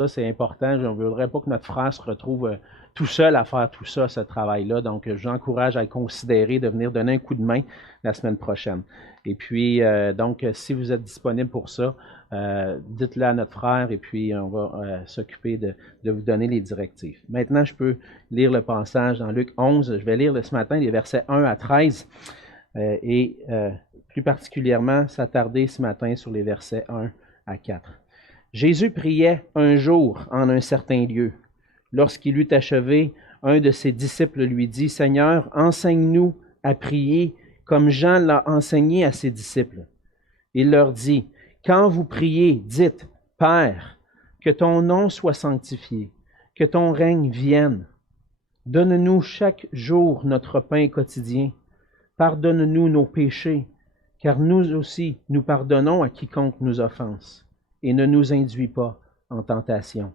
Ça, c'est important. Je ne voudrais pas que notre frère se retrouve tout seul à faire tout ça, ce travail-là. Donc, je vous encourage à le considérer, de venir donner un coup de main la semaine prochaine. Et puis, donc, si vous êtes disponible pour ça, dites-le à notre frère et puis on va s'occuper de vous donner les directives. Maintenant, je peux lire le passage dans Luc 11. Je vais lire ce matin les versets 1 à 13 et plus particulièrement s'attarder ce matin sur les versets 1 à 4. Jésus priait un jour en un certain lieu. Lorsqu'il eut achevé, un de ses disciples lui dit, « Seigneur, enseigne-nous à prier comme Jean l'a enseigné à ses disciples. » Il leur dit, « Quand vous priez, dites, « Père, que ton nom soit sanctifié, que ton règne vienne. Donne-nous chaque jour notre pain quotidien. Pardonne-nous nos péchés, car nous aussi nous pardonnons à quiconque nous offense. Et ne nous induis pas en tentation. »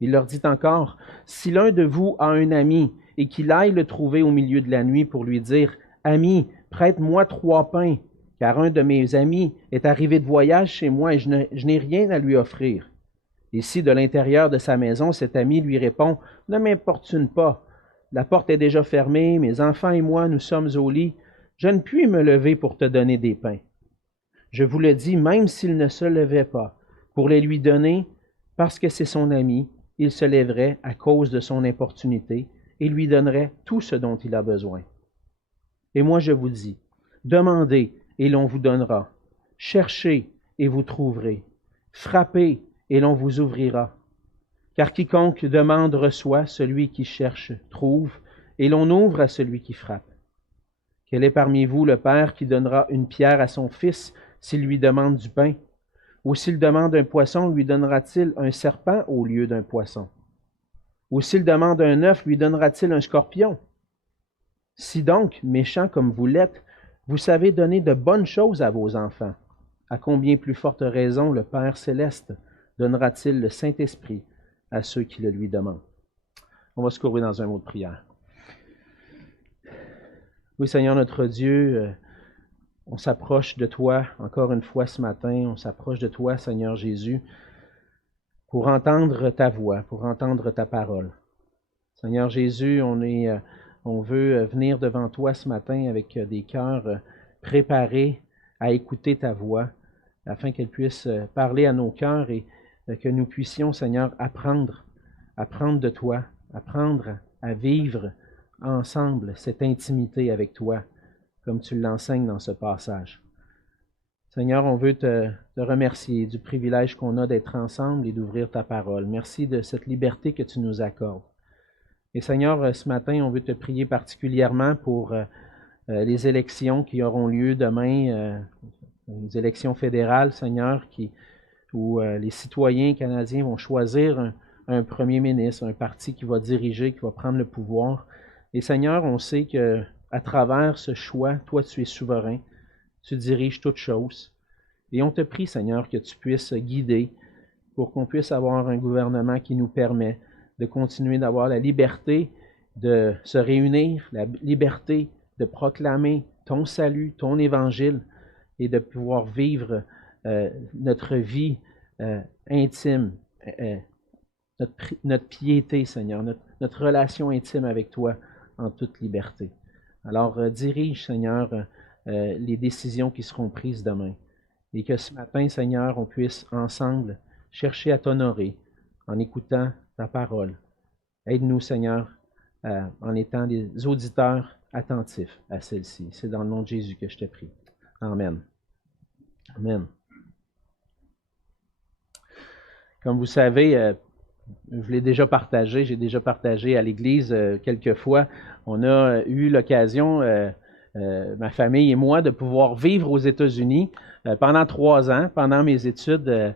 Il leur dit encore, « Si l'un de vous a un ami et qu'il aille le trouver au milieu de la nuit pour lui dire, « Ami, prête-moi 3 pains, car un de mes amis est arrivé de voyage chez moi et je n'ai rien à lui offrir. » Et si de l'intérieur de sa maison, cet ami lui répond, « Ne m'importune pas, la porte est déjà fermée, mes enfants et moi, nous sommes au lit, je ne puis me lever pour te donner des pains. » Je vous le dis, même s'il ne se levait pas pour les lui donner, parce que c'est son ami, il se lèverait à cause de son importunité et lui donnerait tout ce dont il a besoin. Et moi je vous dis, demandez et l'on vous donnera, cherchez et vous trouverez, frappez et l'on vous ouvrira. Car quiconque demande reçoit, celui qui cherche trouve, et l'on ouvre à celui qui frappe. Quel est parmi vous le père qui donnera une pierre à son fils s'il lui demande du pain? Ou s'il demande un poisson, lui donnera-t-il un serpent au lieu d'un poisson? Ou s'il demande un œuf, lui donnera-t-il un scorpion? Si donc, méchants comme vous l'êtes, vous savez donner de bonnes choses à vos enfants, à combien plus forte raison le Père céleste donnera-t-il le Saint-Esprit à ceux qui le lui demandent? On va se courber dans un mot de prière. Oui, Seigneur notre Dieu, on s'approche de toi encore une fois ce matin, on s'approche de toi, Seigneur Jésus, pour entendre ta voix, pour entendre ta parole. Seigneur Jésus, on veut venir devant toi ce matin avec des cœurs préparés à écouter ta voix, afin qu'elle puisse parler à nos cœurs et que nous puissions, Seigneur, apprendre de toi, apprendre à vivre ensemble cette intimité avec toi, comme tu l'enseignes dans ce passage. Seigneur, on veut te remercier du privilège qu'on a d'être ensemble et d'ouvrir ta parole. Merci de cette liberté que tu nous accordes. Et Seigneur, ce matin, on veut te prier particulièrement pour les élections qui auront lieu demain, les élections fédérales, Seigneur, où les citoyens canadiens vont choisir un premier ministre, un parti qui va diriger, qui va prendre le pouvoir. Et Seigneur, on sait que à travers ce choix, toi, tu es souverain, tu diriges toutes choses. Et on te prie, Seigneur, que tu puisses guider pour qu'on puisse avoir un gouvernement qui nous permet de continuer d'avoir la liberté de se réunir, la liberté de proclamer ton salut, ton évangile et de pouvoir vivre notre vie intime, notre piété, Seigneur, notre relation intime avec toi en toute liberté. Alors, dirige, Seigneur, les décisions qui seront prises demain. Et que ce matin, Seigneur, on puisse ensemble chercher à t'honorer en écoutant ta parole. Aide-nous, Seigneur, en étant des auditeurs attentifs à celle-ci. C'est dans le nom de Jésus que je te prie. Amen. Amen. Comme vous savez, je l'ai déjà partagé, j'ai déjà partagé à l'Église quelques fois. On a eu l'occasion, ma famille et moi, de pouvoir vivre aux États-Unis pendant 3 ans, pendant mes études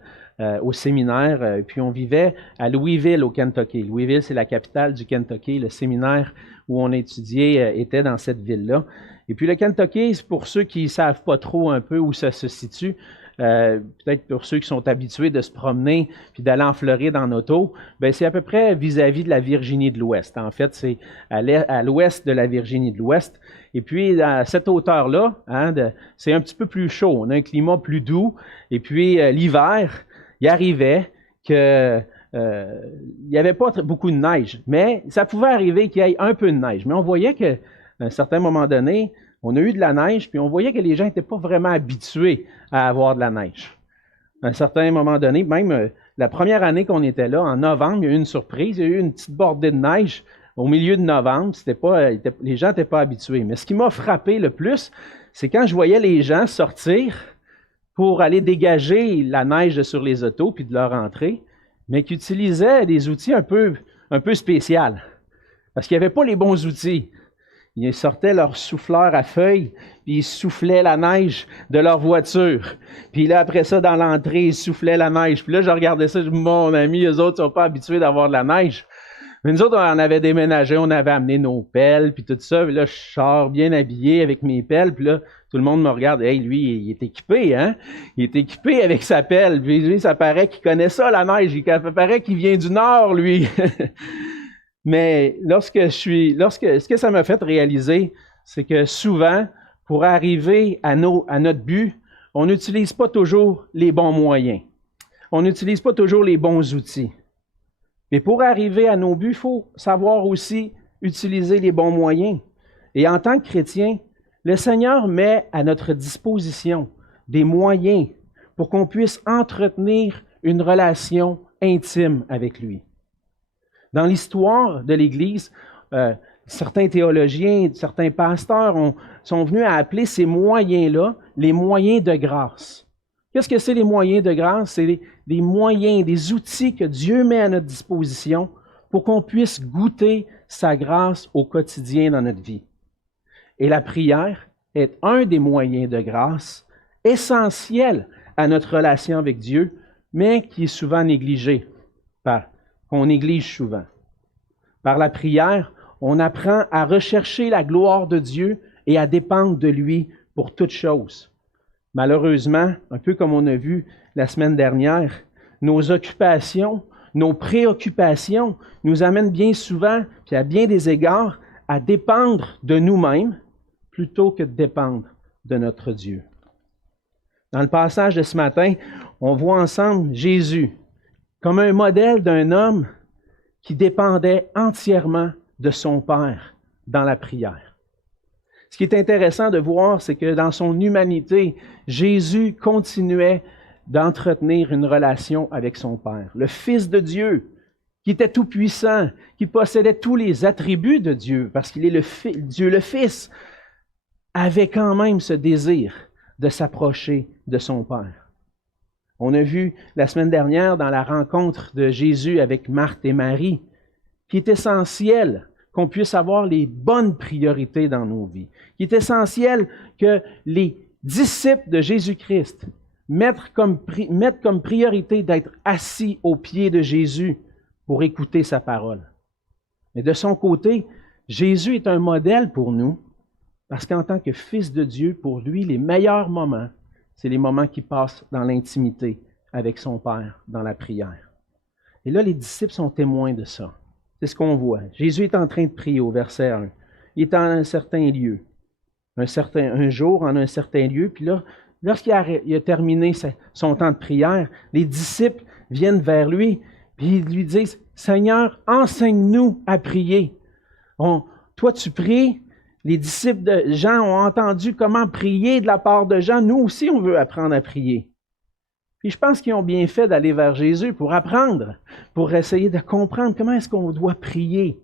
au séminaire. Puis on vivait à Louisville, au Kentucky. Louisville, c'est la capitale du Kentucky. Le séminaire où on étudiait était dans cette ville-là. Et puis le Kentucky, c'est pour ceux qui ne savent pas trop un peu où ça se situe, peut-être pour ceux qui sont habitués de se promener puis d'aller en Floride en auto, ben c'est à peu près vis-à-vis de la Virginie de l'Ouest. En fait, c'est à l'ouest de la Virginie de l'Ouest. Et puis, à cette hauteur-là, c'est un petit peu plus chaud. On a un climat plus doux. Et puis, l'hiver, il arrivait qu'il n'y avait pas beaucoup de neige, mais ça pouvait arriver qu'il y ait un peu de neige. Mais on voyait qu'à un certain moment donné, on a eu de la neige, puis on voyait que les gens n'étaient pas vraiment habitués à avoir de la neige. À un certain moment donné, même la première année qu'on était là, en novembre, il y a eu une surprise, il y a eu une petite bordée de neige au milieu de novembre. Les gens n'étaient pas habitués. Mais ce qui m'a frappé le plus, c'est quand je voyais les gens sortir pour aller dégager la neige sur les autos puis de leur rentrer, mais qui utilisaient des outils un peu spéciaux. Parce qu'ils n'avaient pas les bons outils. Ils sortaient leur souffleur à feuilles, puis ils soufflaient la neige de leur voiture. Puis là, après ça, dans l'entrée, ils soufflaient la neige. Puis là, je regardais ça, je dis, mon ami, eux autres ne sont pas habitués d'avoir de la neige. Mais nous autres, on avait déménagé, on avait amené nos pelles, puis tout ça. Puis là, je sors bien habillé avec mes pelles, puis là, tout le monde me regarde. Hey, lui, il est équipé, hein? Il est équipé avec sa pelle. Puis lui, ça paraît qu'il connaît ça, la neige. Ça paraît qu'il vient du Nord, lui. Mais ce que ça m'a fait réaliser, c'est que souvent, pour arriver à notre but, on n'utilise pas toujours les bons moyens. On n'utilise pas toujours les bons outils. Mais pour arriver à nos buts, il faut savoir aussi utiliser les bons moyens. Et en tant que chrétien, le Seigneur met à notre disposition des moyens pour qu'on puisse entretenir une relation intime avec lui. Dans l'histoire de l'Église, certains théologiens, certains pasteurs sont venus à appeler ces moyens-là les moyens de grâce. Qu'est-ce que c'est les moyens de grâce? C'est des moyens, des outils que Dieu met à notre disposition pour qu'on puisse goûter sa grâce au quotidien dans notre vie. Et la prière est un des moyens de grâce essentiels à notre relation avec Dieu, mais qui est souvent négligé, qu'on néglige souvent. Par la prière, on apprend à rechercher la gloire de Dieu et à dépendre de lui pour toutes choses. Malheureusement, un peu comme on a vu la semaine dernière, nos occupations, nos préoccupations nous amènent bien souvent, puis à bien des égards, à dépendre de nous-mêmes plutôt que de dépendre de notre Dieu. Dans le passage de ce matin, on voit ensemble Jésus comme un modèle d'un homme qui dépendait entièrement de son Père dans la prière. Ce qui est intéressant de voir, c'est que dans son humanité, Jésus continuait d'entretenir une relation avec son Père. Le Fils de Dieu, qui était tout-puissant, qui possédait tous les attributs de Dieu, parce qu'il est Dieu le Fils, avait quand même ce désir de s'approcher de son Père. On a vu la semaine dernière dans la rencontre de Jésus avec Marthe et Marie, qu'il est essentiel qu'on puisse avoir les bonnes priorités dans nos vies, qu'il est essentiel que les disciples de Jésus-Christ mettent comme priorité d'être assis aux pieds de Jésus pour écouter sa parole. Mais de son côté, Jésus est un modèle pour nous, parce qu'en tant que Fils de Dieu, pour lui, les meilleurs moments, c'est les moments qu'il passe dans l'intimité avec son Père, dans la prière. Et là, les disciples sont témoins de ça. C'est ce qu'on voit. Jésus est en train de prier au verset 1. Il est en un certain lieu. Un jour, en un certain lieu. Puis là, lorsqu'il a terminé son temps de prière, les disciples viennent vers lui puis ils lui disent, « Seigneur, enseigne-nous à prier. Toi, tu pries. Les disciples de Jean ont entendu comment prier de la part de Jean. Nous aussi, on veut apprendre à prier. » Puis je pense qu'ils ont bien fait d'aller vers Jésus pour apprendre, pour essayer de comprendre comment est-ce qu'on doit prier.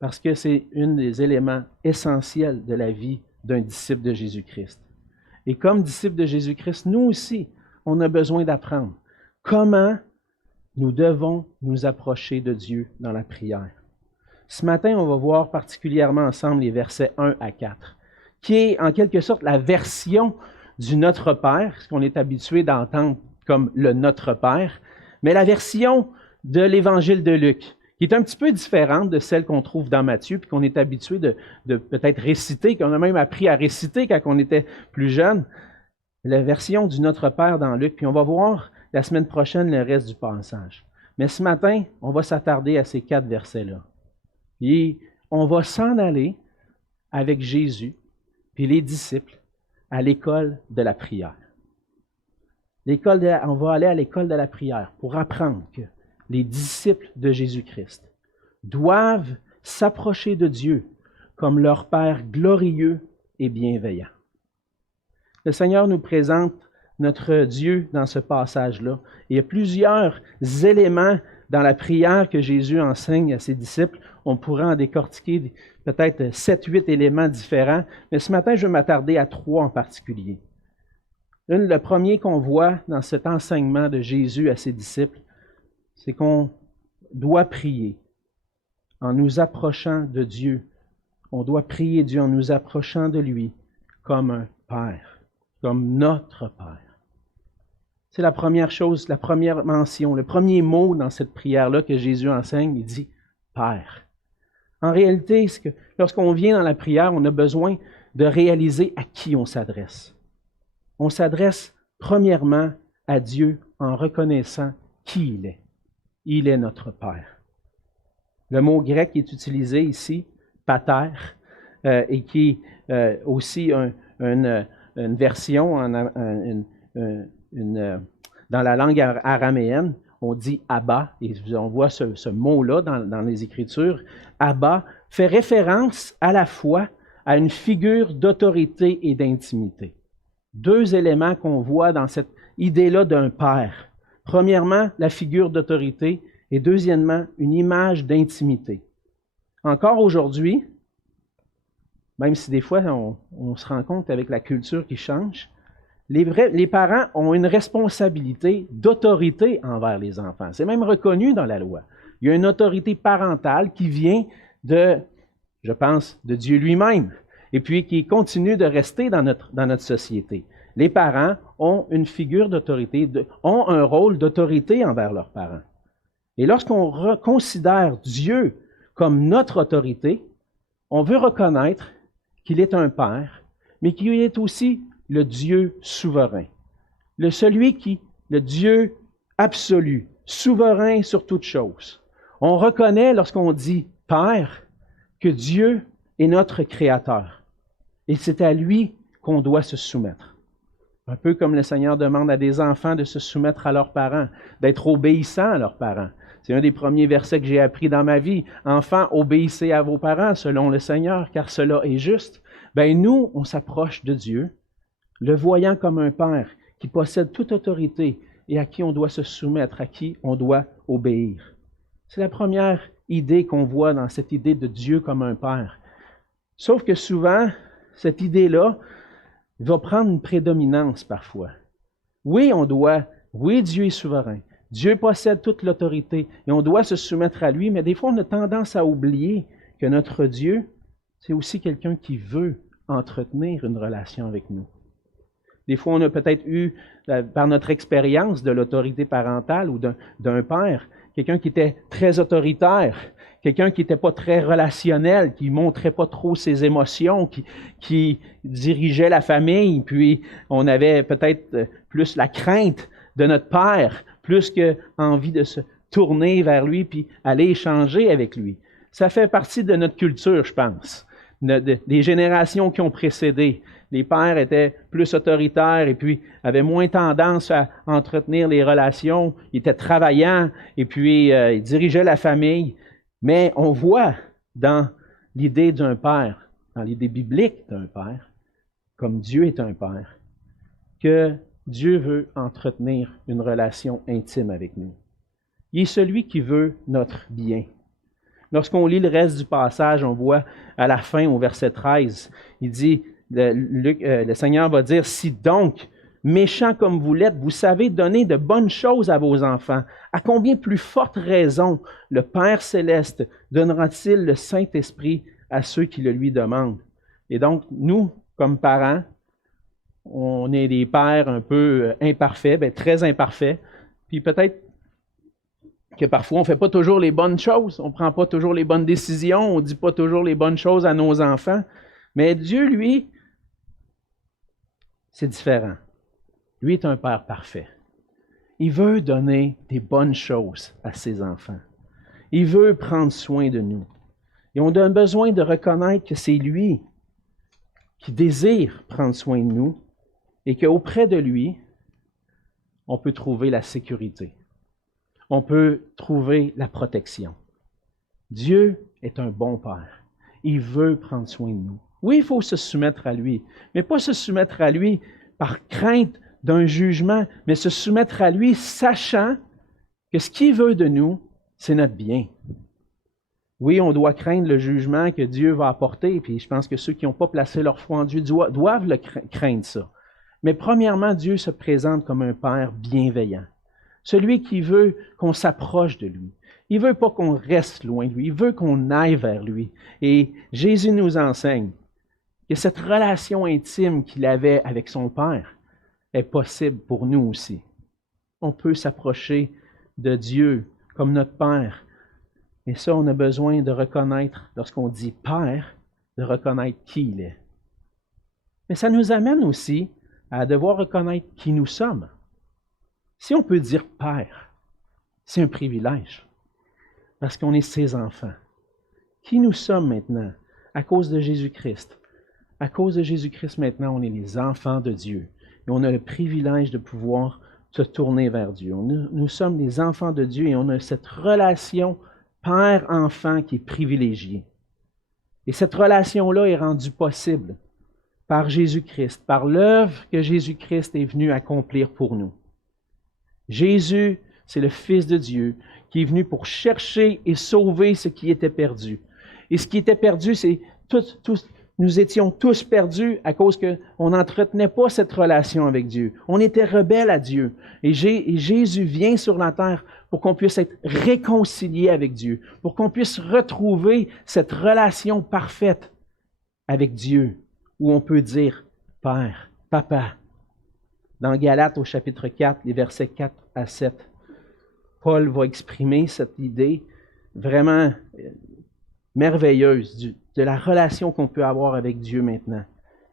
Parce que c'est un des éléments essentiels de la vie d'un disciple de Jésus-Christ. Et comme disciple de Jésus-Christ, nous aussi, on a besoin d'apprendre comment nous devons nous approcher de Dieu dans la prière. Ce matin, on va voir particulièrement ensemble les versets 1 à 4, qui est en quelque sorte la version du Notre Père, ce qu'on est habitué d'entendre comme le Notre Père, mais la version de l'Évangile de Luc, qui est un petit peu différente de celle qu'on trouve dans Matthieu, puis qu'on est habitué de peut-être réciter, qu'on a même appris à réciter quand on était plus jeune, la version du Notre Père dans Luc, puis on va voir la semaine prochaine le reste du passage. Mais ce matin, on va s'attarder à ces 4 versets-là. Et on va s'en aller avec Jésus, puis les disciples, à l'école de la prière. On va aller à l'école de la prière pour apprendre que les disciples de Jésus-Christ doivent s'approcher de Dieu comme leur Père glorieux et bienveillant. Le Seigneur nous présente notre Dieu dans ce passage-là. Il y a plusieurs éléments dans la prière que Jésus enseigne à ses disciples. On pourrait en décortiquer peut-être 7-8 éléments différents, mais ce matin, je vais m'attarder à 3 en particulier. Le premier qu'on voit dans cet enseignement de Jésus à ses disciples, c'est qu'on doit prier en nous approchant de Dieu. On doit prier Dieu en nous approchant de lui comme un Père, comme notre Père. C'est la première chose, la première mention, le premier mot dans cette prière-là que Jésus enseigne, il dit « Père ». En réalité, lorsqu'on vient dans la prière, on a besoin de réaliser à qui on s'adresse. On s'adresse premièrement à Dieu en reconnaissant qui il est. Il est notre Père. Le mot grec qui est utilisé ici, pater, et qui est aussi une version dans la langue araméenne, on dit Abba, et on voit ce mot-là dans les Écritures. Abba fait référence à la fois à une figure d'autorité et d'intimité. 2 éléments qu'on voit dans cette idée-là d'un père. Premièrement, la figure d'autorité et deuxièmement, une image d'intimité. Encore aujourd'hui, même si des fois on se rend compte avec la culture qui change, les parents ont une responsabilité d'autorité envers les enfants. C'est même reconnu dans la loi. Il y a une autorité parentale qui vient je pense, de Dieu lui-même, et puis qui continue de rester dans notre société. Les parents ont une figure d'autorité, ont un rôle d'autorité envers leurs parents. Et lorsqu'on considère Dieu comme notre autorité, on veut reconnaître qu'il est un Père, mais qu'il est aussi le Dieu souverain. Le Dieu absolu, souverain sur toutes choses. On reconnaît lorsqu'on dit Père que Dieu est notre Créateur. Et c'est à lui qu'on doit se soumettre. Un peu comme le Seigneur demande à des enfants de se soumettre à leurs parents, d'être obéissants à leurs parents. C'est un des premiers versets que j'ai appris dans ma vie. Enfants, obéissez à vos parents selon le Seigneur, car cela est juste. Nous, on s'approche de Dieu, le voyant comme un Père qui possède toute autorité et à qui on doit se soumettre, à qui on doit obéir. C'est la première idée qu'on voit dans cette idée de Dieu comme un Père. Sauf que souvent, cette idée-là va prendre une prédominance parfois. Oui, Dieu est souverain. Dieu possède toute l'autorité et on doit se soumettre à lui, mais des fois, on a tendance à oublier que notre Dieu, c'est aussi quelqu'un qui veut entretenir une relation avec nous. Des fois, on a peut-être eu, par notre expérience de l'autorité parentale ou d'un père, quelqu'un qui était très autoritaire, quelqu'un qui n'était pas très relationnel, qui ne montrait pas trop ses émotions, qui dirigeait la famille, puis on avait peut-être plus la crainte de notre père, plus qu'envie de se tourner vers lui puis aller échanger avec lui. Ça fait partie de notre culture, je pense, des générations qui ont précédé. Les pères étaient plus autoritaires et puis avaient moins tendance à entretenir les relations. Ils étaient travaillants et puis ils dirigeaient la famille. Mais on voit dans l'idée d'un père, dans l'idée biblique d'un père, comme Dieu est un père, que Dieu veut entretenir une relation intime avec nous. Il est celui qui veut notre bien. Lorsqu'on lit le reste du passage, on voit à la fin, au verset 13, il dit, le Seigneur va dire, « Si donc, méchants comme vous l'êtes, vous savez donner de bonnes choses à vos enfants, à combien plus forte raison le Père céleste donnera-t-il le Saint-Esprit à ceux qui le lui demandent? » Et donc, nous, comme parents, on est des pères un peu imparfaits, très imparfaits, puis peut-être que parfois on ne fait pas toujours les bonnes choses, on ne prend pas toujours les bonnes décisions, on ne dit pas toujours les bonnes choses à nos enfants. Mais Dieu, lui, c'est différent. Lui est un Père parfait. Il veut donner des bonnes choses à ses enfants. Il veut prendre soin de nous. Et on a besoin de reconnaître que c'est lui qui désire prendre soin de nous et qu'auprès de lui, on peut trouver la sécurité. On peut trouver la protection. Dieu est un bon Père. Il veut prendre soin de nous. Oui, il faut se soumettre à lui, mais pas se soumettre à lui par crainte d'un jugement, mais se soumettre à lui sachant que ce qu'il veut de nous, c'est notre bien. Oui, on doit craindre le jugement que Dieu va apporter, puis je pense que ceux qui n'ont pas placé leur foi en Dieu doivent le craindre ça. Mais premièrement, Dieu se présente comme un Père bienveillant. Celui qui veut qu'on s'approche de lui. Il ne veut pas qu'on reste loin de lui, il veut qu'on aille vers lui. Et Jésus nous enseigne que cette relation intime qu'il avait avec son Père est possible pour nous aussi. On peut s'approcher de Dieu comme notre Père. Et ça, on a besoin de reconnaître, lorsqu'on dit Père, de reconnaître qui il est. Mais ça nous amène aussi à devoir reconnaître qui nous sommes. Si on peut dire Père, c'est un privilège, parce qu'on est ses enfants. Qui nous sommes maintenant, à cause de Jésus-Christ? À cause de Jésus-Christ, maintenant, on est les enfants de Dieu. Et on a le privilège de pouvoir se tourner vers Dieu. Nous sommes les enfants de Dieu et on a cette relation père-enfant qui est privilégiée. Et cette relation-là est rendue possible par Jésus-Christ, par l'œuvre que Jésus-Christ est venu accomplir pour nous. Jésus, c'est le Fils de Dieu qui est venu pour chercher et sauver ce qui était perdu. Et ce qui était perdu, c'est nous étions tous perdus à cause qu'on n'entretenait pas cette relation avec Dieu. On était rebelles à Dieu. Et Jésus vient sur la terre pour qu'on puisse être réconcilié avec Dieu, pour qu'on puisse retrouver cette relation parfaite avec Dieu, où on peut dire « Père, Papa ». Dans Galates au chapitre 4, les versets 4 à 7, Paul va exprimer cette idée vraiment merveilleuse de la relation qu'on peut avoir avec Dieu maintenant.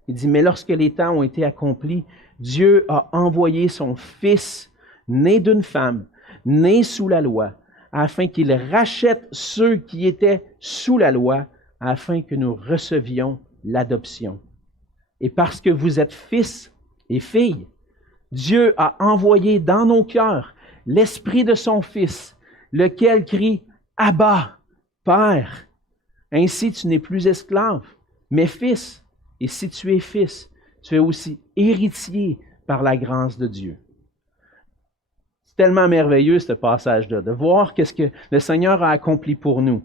Il dit, mais lorsque les temps ont été accomplis, Dieu a envoyé son Fils, né d'une femme, né sous la loi, afin qu'il rachète ceux qui étaient sous la loi, afin que nous recevions l'adoption. Et parce que vous êtes fils et filles, Dieu a envoyé dans nos cœurs l'Esprit de son Fils, lequel crie « Abba, Père ». Ainsi, tu n'es plus esclave, mais fils. Et si tu es fils, tu es aussi héritier par la grâce de Dieu. C'est tellement merveilleux, ce passage-là, de voir qu'est-ce que le Seigneur a accompli pour nous.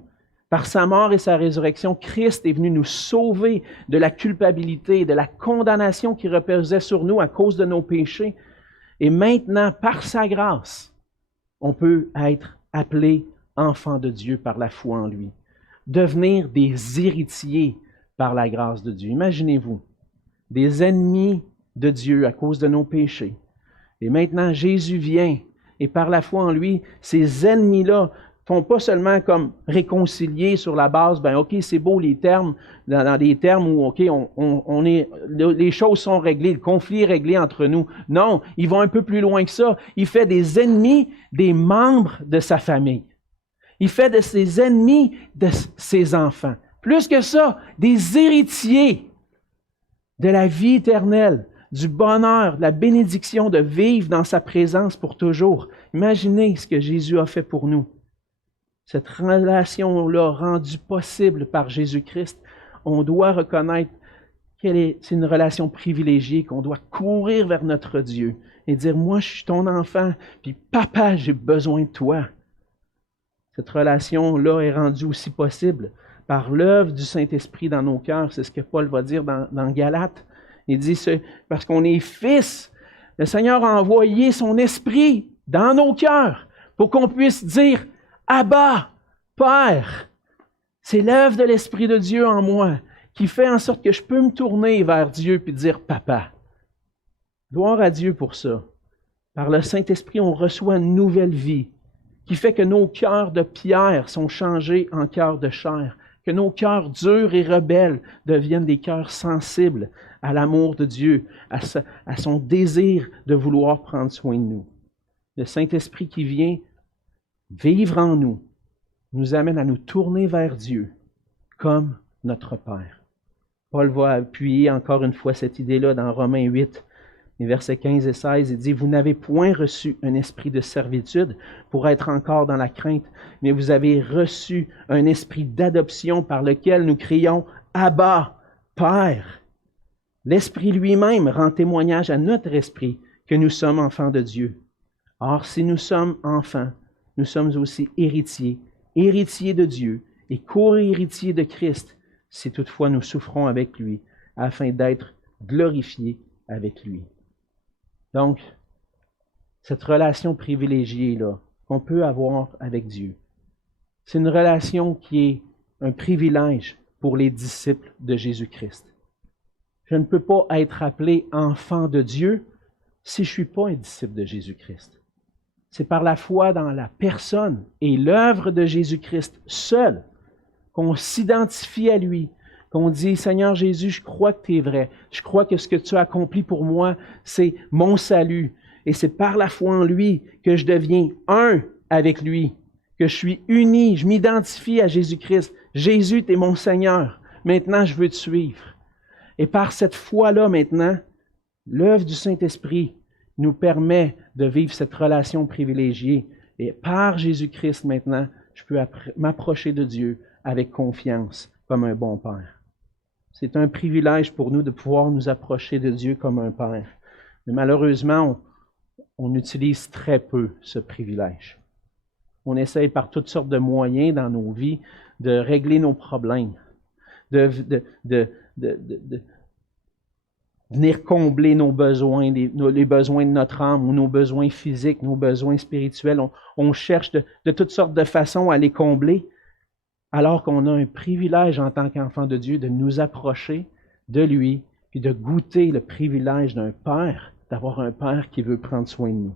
Par sa mort et sa résurrection, Christ est venu nous sauver de la culpabilité, de la condamnation qui reposait sur nous à cause de nos péchés. Et maintenant, par sa grâce, on peut être appelé enfant de Dieu par la foi en lui. Devenir des héritiers par la grâce de Dieu. Imaginez-vous, des ennemis de Dieu à cause de nos péchés. Et maintenant, Jésus vient et par la foi en lui, ces ennemis-là ne font pas seulement comme réconcilier sur la base, ben ok, c'est beau les termes, dans des termes où ok, les choses sont réglées, le conflit est réglé entre nous. Non, ils vont un peu plus loin que ça. Il fait des ennemis des membres de sa famille. Il fait de ses ennemis de ses enfants. Plus que ça, des héritiers de la vie éternelle, du bonheur, de la bénédiction de vivre dans sa présence pour toujours. Imaginez ce que Jésus a fait pour nous. Cette relation-là rendue possible par Jésus-Christ, on doit reconnaître que c'est une relation privilégiée, qu'on doit courir vers notre Dieu et dire, moi je suis ton enfant, puis papa, j'ai besoin de toi. Cette relation-là est rendue aussi possible par l'œuvre du Saint-Esprit dans nos cœurs. C'est ce que Paul va dire dans Galates. Il dit, parce qu'on est fils, le Seigneur a envoyé son Esprit dans nos cœurs pour qu'on puisse dire, Abba, Père. C'est l'œuvre de l'Esprit de Dieu en moi qui fait en sorte que je peux me tourner vers Dieu et dire, Papa. Gloire à Dieu pour ça. Par le Saint-Esprit, on reçoit une nouvelle vie qui fait que nos cœurs de pierre sont changés en cœurs de chair, que nos cœurs durs et rebelles deviennent des cœurs sensibles à l'amour de Dieu, à son désir de vouloir prendre soin de nous. Le Saint-Esprit qui vient vivre en nous, nous amène à nous tourner vers Dieu comme notre Père. Paul va appuyer encore une fois cette idée-là dans Romains 8, Les versets 15 et 16, il dit, « Vous n'avez point reçu un esprit de servitude pour être encore dans la crainte, mais vous avez reçu un esprit d'adoption par lequel nous crions « Abba, Père ». L'Esprit lui-même rend témoignage à notre esprit que nous sommes enfants de Dieu. Or, si nous sommes enfants, nous sommes aussi héritiers, héritiers de Dieu et co-héritiers de Christ, si toutefois nous souffrons avec lui, afin d'être glorifiés avec lui. » Donc, cette relation privilégiée-là qu'on peut avoir avec Dieu, c'est une relation qui est un privilège pour les disciples de Jésus-Christ. Je ne peux pas être appelé enfant de Dieu si je ne suis pas un disciple de Jésus-Christ. C'est par la foi dans la personne et l'œuvre de Jésus-Christ seul qu'on s'identifie à lui, qu'on dit, « Seigneur Jésus, je crois que tu es vrai. Je crois que ce que tu as accompli pour moi, c'est mon salut. Et c'est par la foi en lui que je deviens un avec lui, que je suis uni, je m'identifie à Jésus-Christ. Jésus, tu es mon Seigneur. Maintenant, je veux te suivre. » Et par cette foi-là, maintenant, l'œuvre du Saint-Esprit nous permet de vivre cette relation privilégiée. Et par Jésus-Christ, maintenant, je peux m'approcher de Dieu avec confiance, comme un bon Père. C'est un privilège pour nous de pouvoir nous approcher de Dieu comme un Père. Mais malheureusement, on utilise très peu ce privilège. On essaye par toutes sortes de moyens dans nos vies de régler nos problèmes, de venir combler nos besoins, les besoins de notre âme ou nos besoins physiques, nos besoins spirituels. On cherche de toutes sortes de façons à les combler, alors qu'on a un privilège en tant qu'enfant de Dieu de nous approcher de lui, puis de goûter le privilège d'un Père, d'avoir un Père qui veut prendre soin de nous.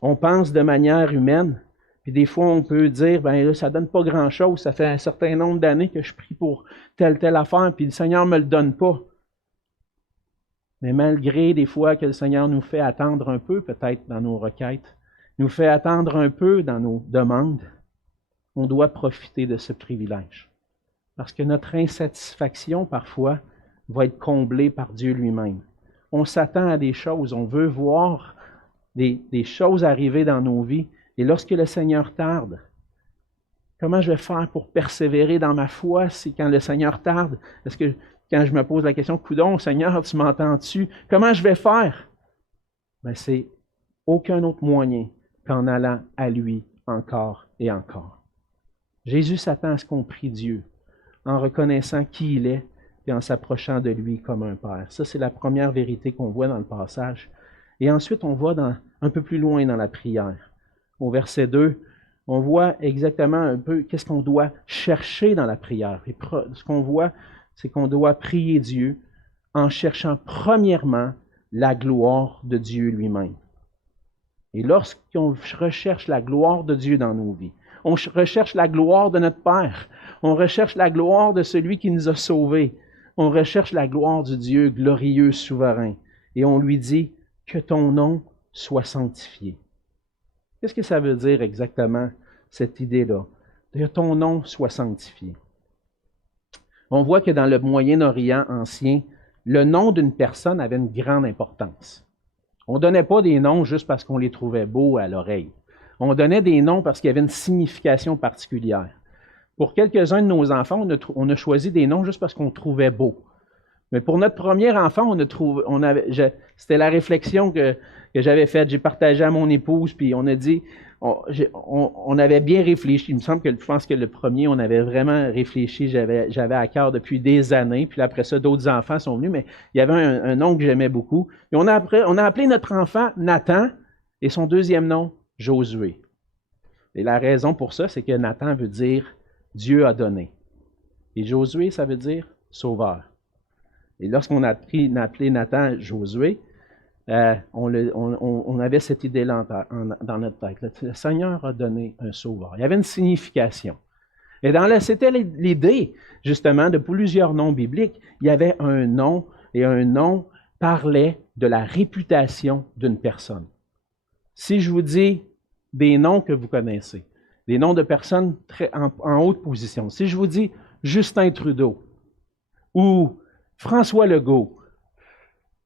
On pense de manière humaine, puis des fois on peut dire, ben là, ça ne donne pas grand-chose, ça fait un certain nombre d'années que je prie pour telle affaire, puis le Seigneur ne me le donne pas. Mais malgré des fois que le Seigneur nous fait attendre un peu, peut-être dans nos requêtes, nous fait attendre un peu dans nos demandes, on doit profiter de ce privilège. Parce que notre insatisfaction, parfois, va être comblée par Dieu lui-même. On s'attend à des choses, on veut voir des choses arriver dans nos vies. Et lorsque le Seigneur tarde, comment je vais faire pour persévérer dans ma foi si quand le Seigneur tarde? Est-ce que quand je me pose la question, coudonc, Seigneur, tu m'entends-tu? Comment je vais faire? Ben, c'est aucun autre moyen qu'en allant à lui encore et encore. Jésus s'attend à ce qu'on prie Dieu en reconnaissant qui il est et en s'approchant de lui comme un Père. Ça, c'est la première vérité qu'on voit dans le passage. Et ensuite, on va un peu plus loin dans la prière. Au verset 2, on voit exactement un peu qu'est-ce qu'on doit chercher dans la prière. Et ce qu'on voit, c'est qu'on doit prier Dieu en cherchant premièrement la gloire de Dieu lui-même. Et lorsqu'on recherche la gloire de Dieu dans nos vies, on recherche la gloire de notre Père, on recherche la gloire de celui qui nous a sauvés, on recherche la gloire du Dieu glorieux, souverain, et on lui dit que ton nom soit sanctifié. Qu'est-ce que ça veut dire exactement, cette idée-là? Que ton nom soit sanctifié. On voit que dans le Moyen-Orient ancien, le nom d'une personne avait une grande importance. On ne donnait pas des noms juste parce qu'on les trouvait beaux à l'oreille. On donnait des noms parce qu'il y avait une signification particulière. Pour quelques-uns de nos enfants, on a choisi des noms juste parce qu'on trouvait beau. Mais pour notre premier enfant, c'était la réflexion que j'avais faite. J'ai partagé à mon épouse, puis on a dit, on avait bien réfléchi. Il me semble je pense que le premier, on avait vraiment réfléchi. J'avais à cœur depuis des années. Puis après ça, d'autres enfants sont venus, mais il y avait un nom que j'aimais beaucoup. Et on a appelé notre enfant Nathan et son deuxième nom, Josué. Et la raison pour ça, c'est que Nathan veut dire Dieu a donné. Et Josué, ça veut dire sauveur. Et lorsqu'on a appelé Nathan Josué, on avait cette idée-là dans notre tête. Le Seigneur a donné un sauveur. Il y avait une signification. Et c'était l'idée, justement, de plusieurs noms bibliques. Il y avait un nom, et un nom parlait de la réputation d'une personne. Si je vous dis des noms que vous connaissez, des noms de personnes en haute position, si je vous dis Justin Trudeau ou François Legault,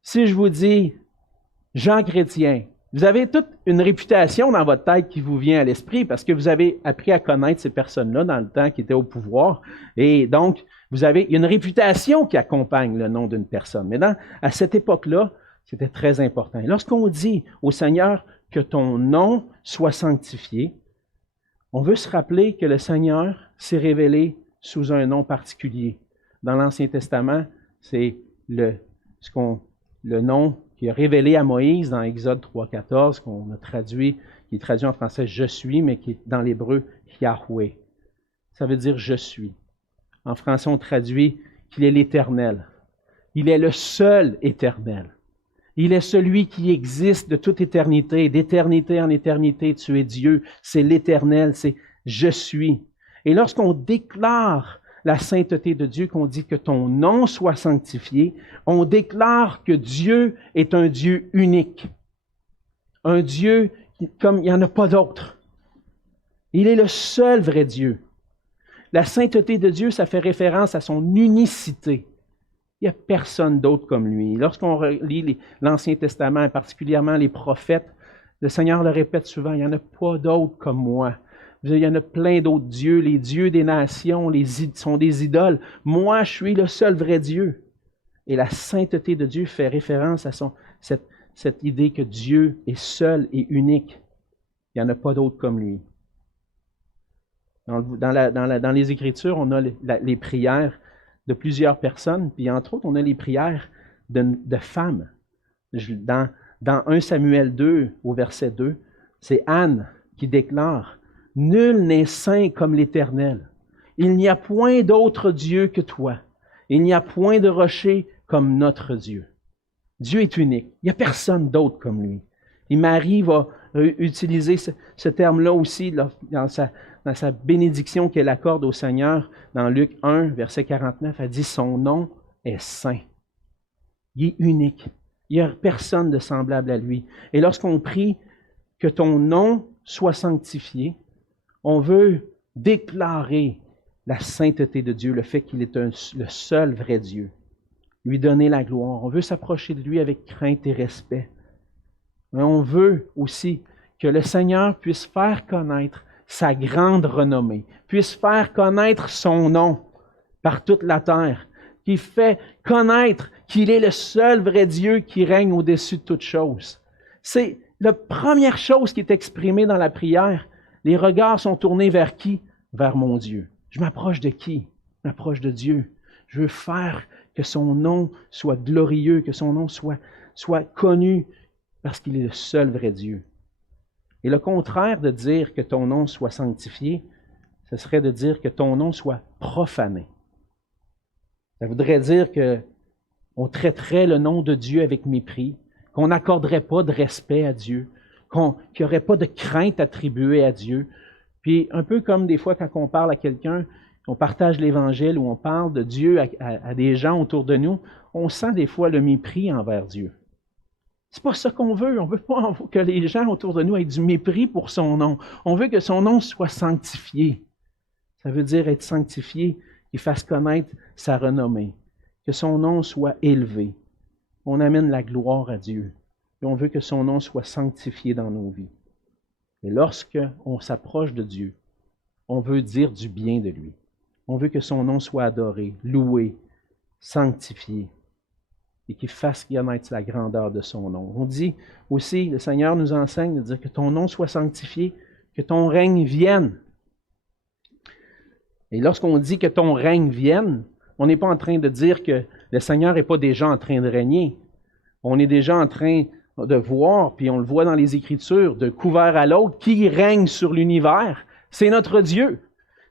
si je vous dis Jean Chrétien. Vous avez toute une réputation dans votre tête qui vous vient à l'esprit parce que vous avez appris à connaître ces personnes-là dans le temps qui étaient au pouvoir. Et donc, il y a une réputation qui accompagne le nom d'une personne. Mais à cette époque-là, c'était très important. Et lorsqu'on dit au Seigneur que ton nom soit sanctifié, on veut se rappeler que le Seigneur s'est révélé sous un nom particulier. Dans l'Ancien Testament, c'est le nom qui est révélé à Moïse dans Exode 3,14, qu'on a traduit, qui est traduit en français « Je suis », mais qui est dans l'hébreu « Yahweh ». Ça veut dire « Je suis ». En français, on traduit qu'il est l'Éternel. Il est le seul éternel. Il est celui qui existe de toute éternité, d'éternité en éternité. Tu es Dieu, c'est l'Éternel, c'est « Je suis ». Et lorsqu'on déclare la sainteté de Dieu, qu'on dit que ton nom soit sanctifié, on déclare que Dieu est un Dieu unique. Un Dieu comme il n'y en a pas d'autre. Il est le seul vrai Dieu. La sainteté de Dieu, ça fait référence à son unicité. Il n'y a personne d'autre comme lui. Lorsqu'on lit l'Ancien Testament, particulièrement les prophètes, le Seigneur le répète souvent, il n'y en a pas d'autre comme moi. Il y en a plein d'autres dieux, les dieux des nations sont des idoles. Moi, je suis le seul vrai Dieu. Et la sainteté de Dieu fait référence à cette idée que Dieu est seul et unique. Il n'y en a pas d'autre comme lui. Dans les Écritures, on a les prières de plusieurs personnes, puis entre autres, on a les prières de femmes. Dans 1 Samuel 2, au verset 2, c'est Anne qui déclare « Nul n'est saint comme l'Éternel. Il n'y a point d'autre Dieu que toi. Il n'y a point de rocher comme notre Dieu. » Dieu est unique. Il n'y a personne d'autre comme lui. Et Marie va utiliser ce terme-là aussi dans sa bénédiction qu'elle accorde au Seigneur dans Luc 1, verset 49. Elle dit « Son nom est saint. » Il est unique. Il n'y a personne de semblable à lui. Et lorsqu'on prie que ton nom soit sanctifié, on veut déclarer la sainteté de Dieu, le fait qu'il est le seul vrai Dieu. Lui donner la gloire. On veut s'approcher de lui avec crainte et respect. Mais on veut aussi que le Seigneur puisse faire connaître sa grande renommée, puisse faire connaître son nom par toute la terre, qui fait connaître qu'il est le seul vrai Dieu qui règne au-dessus de toutes choses. C'est la première chose qui est exprimée dans la prière. Les regards sont tournés vers qui? Vers mon Dieu. Je m'approche de qui? Je m'approche de Dieu. Je veux faire que son nom soit glorieux, que son nom soit connu, parce qu'il est le seul vrai Dieu. Et le contraire de dire que ton nom soit sanctifié, ce serait de dire que ton nom soit profané. Ça voudrait dire qu'on traiterait le nom de Dieu avec mépris, qu'on n'accorderait pas de respect à Dieu, qu'il n'y aurait pas de crainte attribuée à Dieu. Puis un peu comme des fois quand on parle à quelqu'un, on partage l'Évangile ou on parle de Dieu à des gens autour de nous, on sent des fois le mépris envers Dieu. C'est pas ça qu'on veut. On veut pas que les gens autour de nous aient du mépris pour son nom. On veut que son nom soit sanctifié. Ça veut dire être sanctifié, qu'il fasse connaître sa renommée, que son nom soit élevé. On amène la gloire à Dieu. Et on veut que son nom soit sanctifié dans nos vies. Et lorsque on s'approche de Dieu, on veut dire du bien de lui. On veut que son nom soit adoré, loué, sanctifié, et qu'il fasse connaître la grandeur de son nom. On dit aussi, le Seigneur nous enseigne de dire que ton nom soit sanctifié, que ton règne vienne. Et lorsqu'on dit que ton règne vienne, on n'est pas en train de dire que le Seigneur n'est pas déjà en train de régner. On est déjà en train de voir, puis on le voit dans les Écritures, de couvert à l'autre, qui règne sur l'univers. C'est notre Dieu.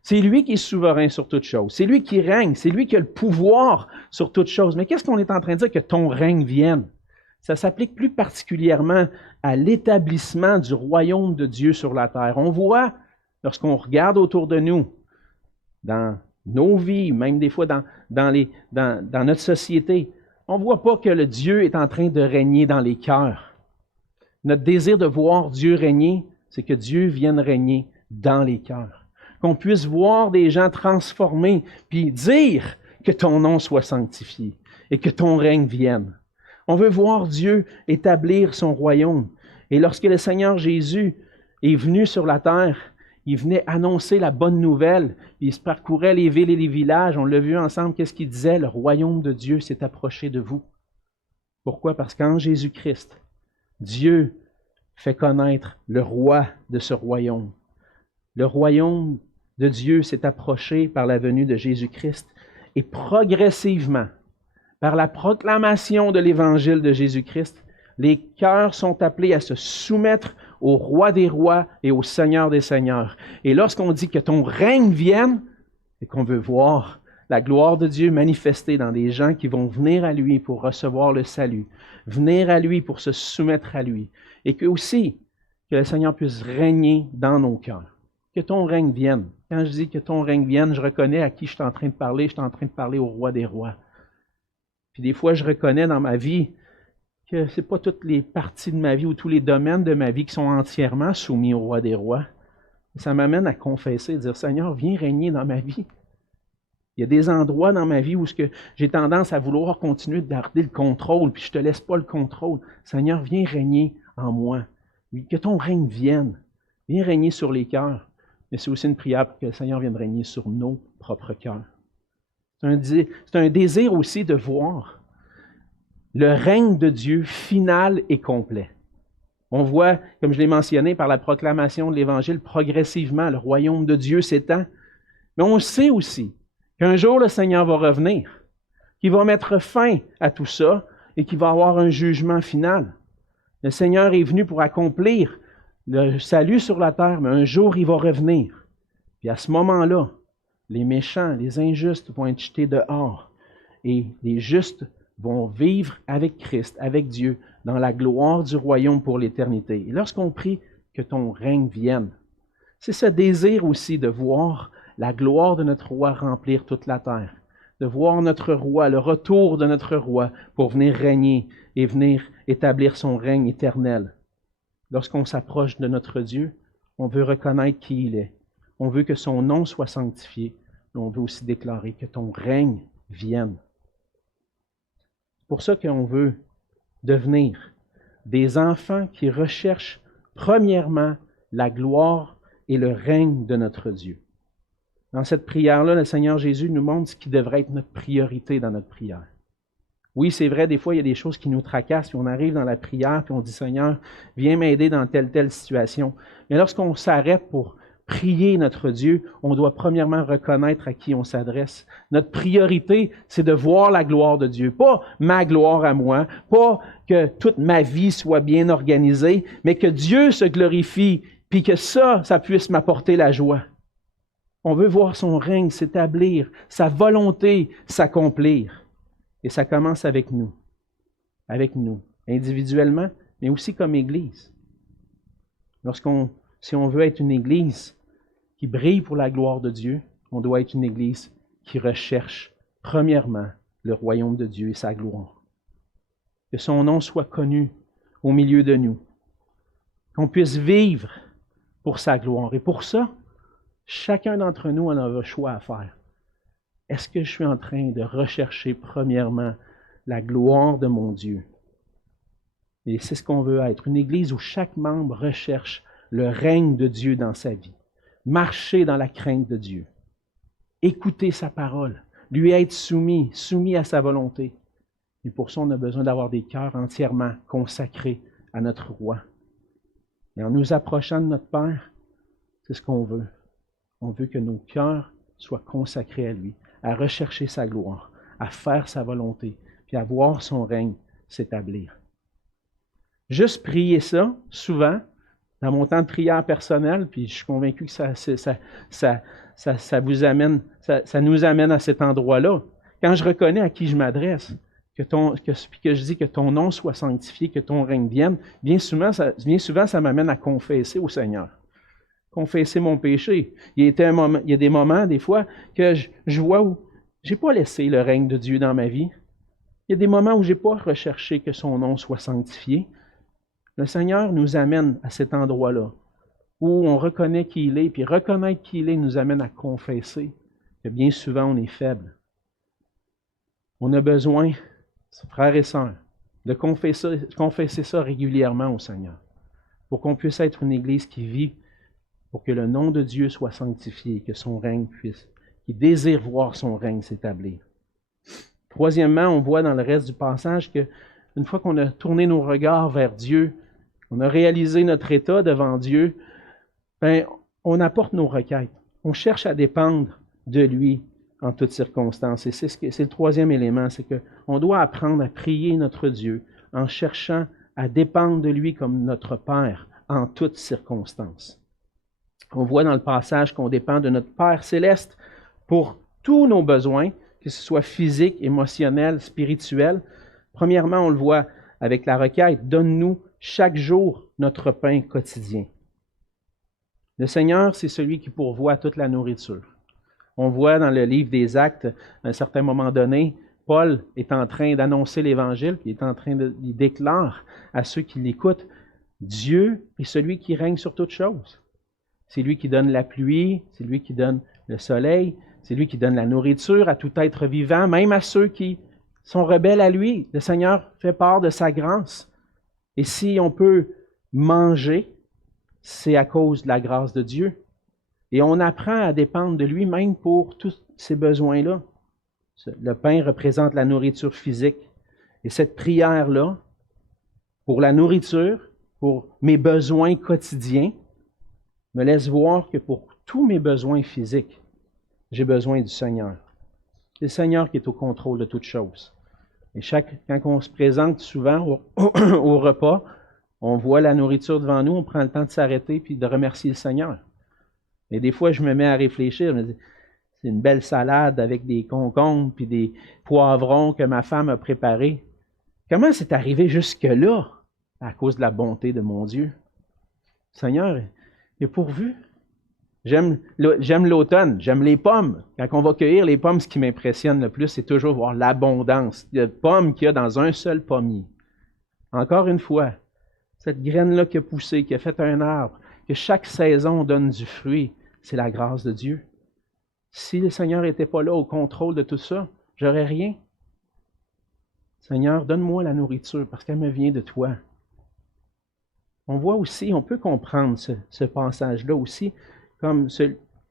C'est lui qui est souverain sur toutes choses. C'est lui qui règne. C'est lui qui a le pouvoir sur toutes choses. Mais qu'est-ce qu'on est en train de dire? Que ton règne vienne. Ça s'applique plus particulièrement à l'établissement du royaume de Dieu sur la terre. On voit, lorsqu'on regarde autour de nous, dans nos vies, même des fois dans notre société, on ne voit pas que le Dieu est en train de régner dans les cœurs. Notre désir de voir Dieu régner, c'est que Dieu vienne régner dans les cœurs. Qu'on puisse voir des gens transformés, puis dire que ton nom soit sanctifié et que ton règne vienne. On veut voir Dieu établir son royaume. Et lorsque le Seigneur Jésus est venu sur la terre, il venait annoncer la bonne nouvelle. Il se parcourait les villes et les villages. On l'a vu ensemble, qu'est-ce qu'il disait? Le royaume de Dieu s'est approché de vous. Pourquoi? Parce qu'en Jésus-Christ, Dieu fait connaître le roi de ce royaume. Le royaume de Dieu s'est approché par la venue de Jésus-Christ et progressivement, par la proclamation de l'Évangile de Jésus-Christ, les cœurs sont appelés à se soumettre au roi des rois et au Seigneur des seigneurs. Et lorsqu'on dit que ton règne vienne, c'est qu'on veut voir la gloire de Dieu manifestée dans des gens qui vont venir à lui pour recevoir le salut, venir à lui pour se soumettre à lui. Et que aussi, que le Seigneur puisse régner dans nos cœurs. Que ton règne vienne. Quand je dis que ton règne vienne, je reconnais à qui je suis en train de parler. Je suis en train de parler au roi des rois. Puis des fois, je reconnais dans ma vie que ce n'est pas toutes les parties de ma vie ou tous les domaines de ma vie qui sont entièrement soumis au roi des rois. Ça m'amène à confesser et dire, Seigneur, viens régner dans ma vie. Il y a des endroits dans ma vie où j'ai tendance à vouloir continuer de garder le contrôle, puis je ne te laisse pas le contrôle. Seigneur, viens régner en moi. Que ton règne vienne. Viens régner sur les cœurs. Mais c'est aussi une prière pour que le Seigneur vienne régner sur nos propres cœurs. C'est un désir aussi de voir le règne de Dieu final et complet. On voit, comme je l'ai mentionné, par la proclamation de l'Évangile, progressivement, le royaume de Dieu s'étend. Mais on sait aussi qu'un jour le Seigneur va revenir, qu'il va mettre fin à tout ça et qu'il va avoir un jugement final. Le Seigneur est venu pour accomplir le salut sur la terre, mais un jour il va revenir. Puis à ce moment-là, les méchants, les injustes vont être jetés dehors et les justes vont vivre avec Christ, avec Dieu, dans la gloire du royaume pour l'éternité. Et lorsqu'on prie que ton règne vienne, c'est ce désir aussi de voir la gloire de notre roi remplir toute la terre, de voir notre roi, le retour de notre roi pour venir régner et venir établir son règne éternel. Lorsqu'on s'approche de notre Dieu, on veut reconnaître qui il est. On veut que son nom soit sanctifié, mais on veut aussi déclarer que ton règne vienne. C'est pour ça qu'on veut devenir des enfants qui recherchent premièrement la gloire et le règne de notre Dieu. Dans cette prière-là, le Seigneur Jésus nous montre ce qui devrait être notre priorité dans notre prière. Oui, c'est vrai, des fois, il y a des choses qui nous tracassent, puis on arrive dans la prière, puis on dit, Seigneur, viens m'aider dans telle situation. Mais lorsqu'on s'arrête pour prier notre Dieu, on doit premièrement reconnaître à qui on s'adresse. Notre priorité, c'est de voir la gloire de Dieu. Pas ma gloire à moi, pas que toute ma vie soit bien organisée, mais que Dieu se glorifie, puis que ça puisse m'apporter la joie. On veut voir son règne s'établir, sa volonté s'accomplir. Et ça commence avec nous, individuellement, mais aussi comme Église. Si on veut être une Église qui brille pour la gloire de Dieu, on doit être une Église qui recherche premièrement le royaume de Dieu et sa gloire. Que son nom soit connu au milieu de nous, qu'on puisse vivre pour sa gloire. Et pour ça, chacun d'entre nous en a un choix à faire. Est-ce que je suis en train de rechercher premièrement la gloire de mon Dieu? Et c'est ce qu'on veut être, une Église où chaque membre recherche le règne de Dieu dans sa vie, marcher dans la crainte de Dieu, écouter sa parole, lui être soumis à sa volonté. Et pour ça, on a besoin d'avoir des cœurs entièrement consacrés à notre roi. Et en nous approchant de notre Père, c'est ce qu'on veut. On veut que nos cœurs soient consacrés à lui, à rechercher sa gloire, à faire sa volonté, puis à voir son règne s'établir. Juste prier ça, souvent, dans mon temps de prière personnel, puis je suis convaincu que ça vous amène, ça nous amène à cet endroit-là. Quand je reconnais à qui je m'adresse, que je dis que ton nom soit sanctifié, que ton règne vienne, bien souvent, ça m'amène à confesser au Seigneur. Confesser mon péché. Il y a des moments, des fois, que je vois où je n'ai pas laissé le règne de Dieu dans ma vie. Il y a des moments où je n'ai pas recherché que son nom soit sanctifié. Le Seigneur nous amène à cet endroit-là, où on reconnaît qui il est, puis reconnaître qui il est nous amène à confesser que bien souvent on est faible. On a besoin, frères et sœurs, de confesser ça régulièrement au Seigneur, pour qu'on puisse être une Église qui vit, pour que le nom de Dieu soit sanctifié, que son règne qui désire voir son règne s'établir. Troisièmement, on voit dans le reste du passage que une fois qu'on a tourné nos regards vers Dieu, on a réalisé notre état devant Dieu, ben, on apporte nos requêtes. On cherche à dépendre de lui en toutes circonstances. Et c'est le troisième élément, c'est qu'on doit apprendre à prier notre Dieu en cherchant à dépendre de lui comme notre Père en toutes circonstances. On voit dans le passage qu'on dépend de notre Père céleste pour tous nos besoins, que ce soit physique, émotionnel, spirituel. Premièrement, on le voit avec la requête, « Donne-nous chaque jour notre pain quotidien ». Le Seigneur, c'est celui qui pourvoit toute la nourriture. On voit dans le livre des Actes, à un certain moment donné, Paul est en train d'annoncer l'Évangile, puis il déclare à ceux qui l'écoutent, « Dieu est celui qui règne sur toutes choses. C'est lui qui donne la pluie, c'est lui qui donne le soleil, c'est lui qui donne la nourriture à tout être vivant, même à ceux qui sont rebelles à lui. Le Seigneur fait part de sa grâce. Et si on peut manger, c'est à cause de la grâce de Dieu. Et on apprend à dépendre de lui même pour tous ces besoins-là. Le pain représente la nourriture physique. Et cette prière-là, pour la nourriture, pour mes besoins quotidiens, me laisse voir que pour tous mes besoins physiques, j'ai besoin du Seigneur. C'est le Seigneur qui est au contrôle de toutes choses. Et quand on se présente souvent au repas, on voit la nourriture devant nous, on prend le temps de s'arrêter puis de remercier le Seigneur. Et des fois, je me mets à réfléchir, je me dis, c'est une belle salade avec des concombres puis des poivrons que ma femme a préparés. Comment c'est arrivé jusque-là à cause de la bonté de mon Dieu? Le Seigneur est pourvu. J'aime l'automne, j'aime les pommes. Quand on va cueillir les pommes, ce qui m'impressionne le plus, c'est toujours voir l'abondance de pommes qu'il y a dans un seul pommier. Encore une fois, cette graine-là qui a poussé, qui a fait un arbre, que chaque saison donne du fruit, c'est la grâce de Dieu. Si le Seigneur n'était pas là au contrôle de tout ça, j'aurais rien. Seigneur, donne-moi la nourriture parce qu'elle me vient de toi. On voit aussi, on peut comprendre ce passage-là aussi,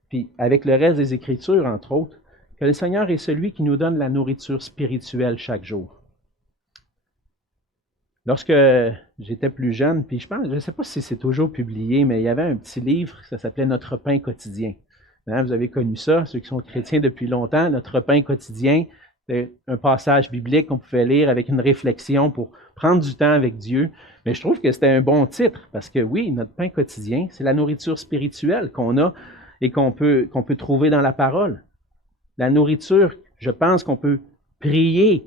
puis avec le reste des Écritures, entre autres, que le Seigneur est celui qui nous donne la nourriture spirituelle chaque jour. Lorsque j'étais plus jeune, puis je ne sais pas si c'est toujours publié, mais il y avait un petit livre, ça s'appelait « Notre pain quotidien ». Vous avez connu ça, ceux qui sont chrétiens depuis longtemps. « Notre pain quotidien », c'est un passage biblique qu'on pouvait lire avec une réflexion pour prendre du temps avec Dieu. Mais je trouve que c'était un bon titre, parce que oui, notre pain quotidien, c'est la nourriture spirituelle qu'on a et qu'on peut trouver dans la parole. La nourriture, je pense qu'on peut prier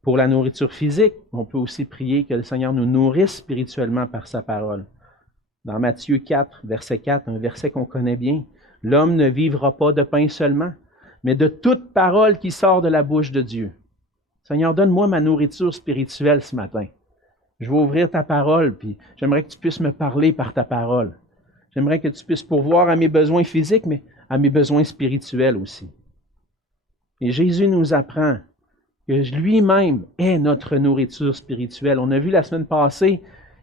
pour la nourriture physique. On peut aussi prier que le Seigneur nous nourrisse spirituellement par sa parole. Dans Matthieu 4, verset 4, un verset qu'on connaît bien, « L'homme ne vivra pas de pain seulement, mais de toute parole qui sort de la bouche de Dieu. » Seigneur, donne-moi ma nourriture spirituelle ce matin. Je vais ouvrir ta parole, puis j'aimerais que tu puisses me parler par ta parole. J'aimerais que tu puisses pourvoir à mes besoins physiques, mais à mes besoins spirituels aussi. Et Jésus nous apprend que lui-même est notre nourriture spirituelle. On a vu la semaine passée